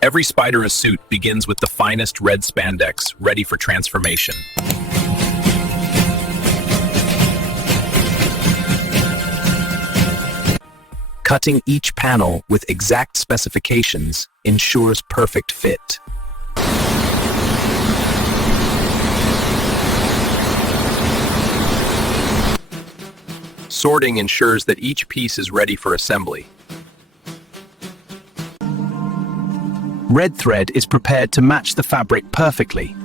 Every Spider suit begins with the finest red spandex, ready for transformation. Cutting each panel with exact specifications ensures perfect fit. Sorting ensures that each piece is ready for assembly. Red thread is prepared to match the fabric perfectly.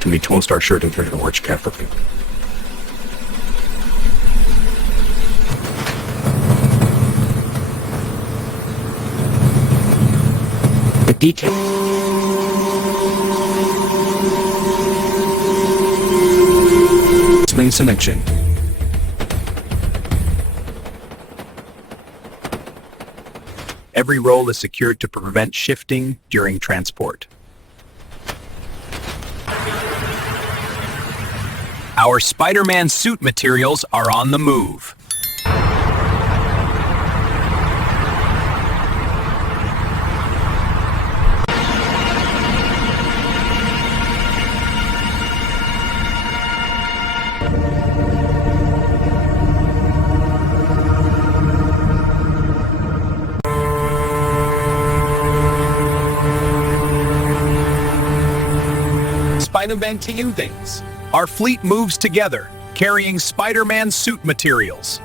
To me, Tone-Star shirt and turn an orange cap for me. The detail. Main selection. Every roll is secured to prevent shifting during transport. Our Spider-Man suit materials are on the move. Spider-Man to you things. Our fleet moves together, carrying Spider-Man suit materials.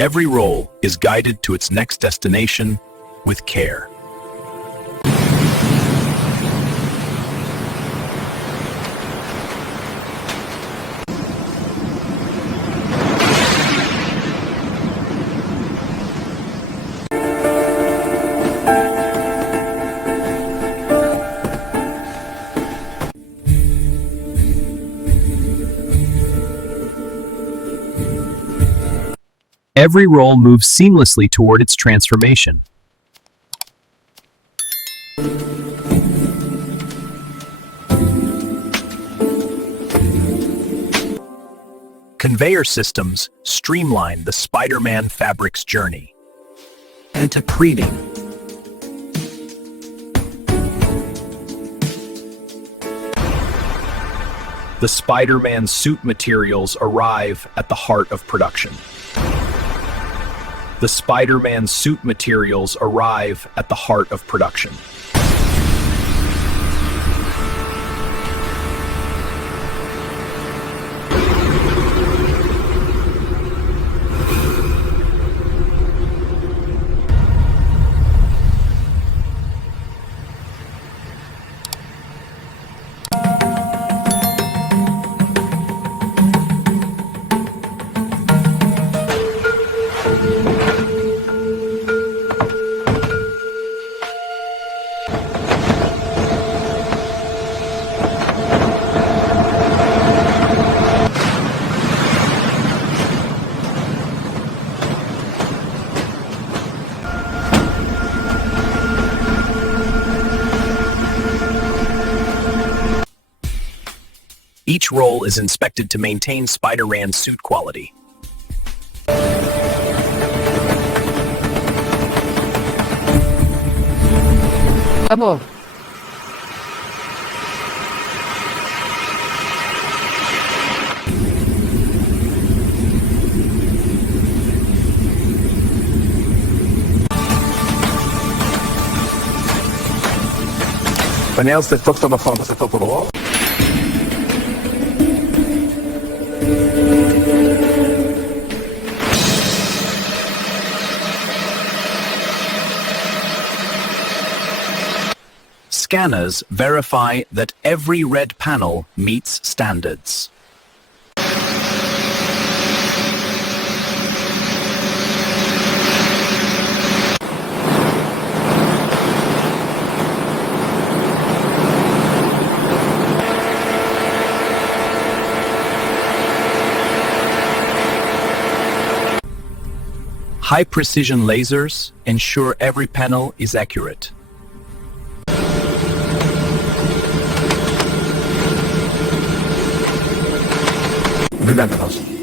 Every roll is guided to its next destination with care. Every roll moves seamlessly toward its transformation. Conveyor systems streamline the Spider-Man fabric's journey. And printing. The Spider-Man suit materials arrive at the heart of production. The Spider-Man suit materials arrive at the heart of production. Each roll is inspected to maintain Spider-Man suit quality. Amor. Painéis de toque uma forma, você toca no wall. scanners verify that every red panel meets standards. High-precision lasers ensure every panel is accurate. Relentless.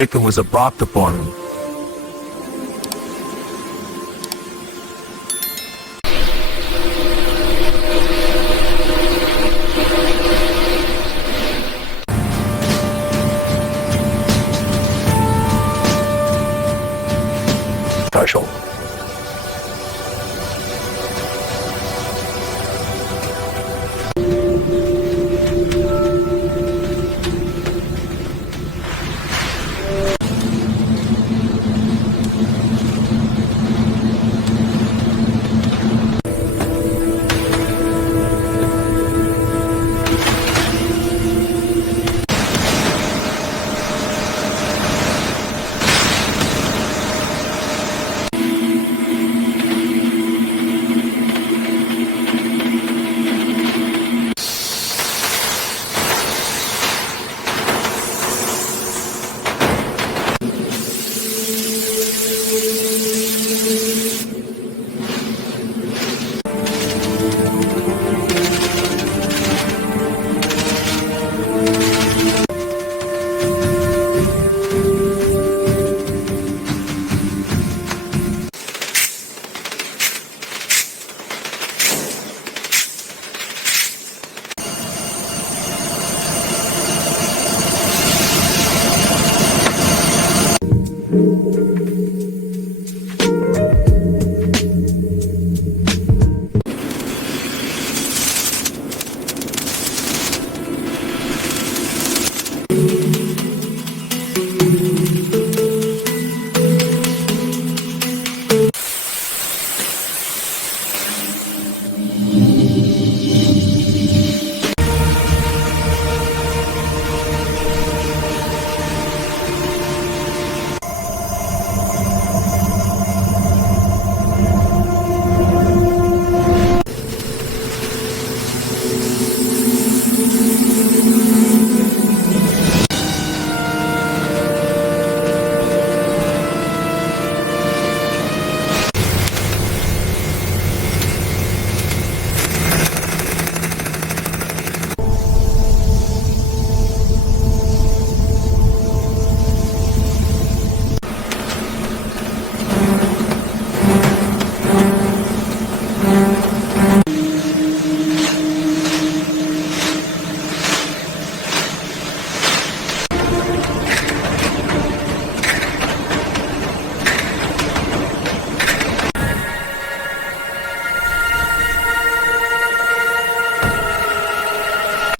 It was brought upon me. Special.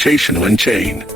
Chain when chain.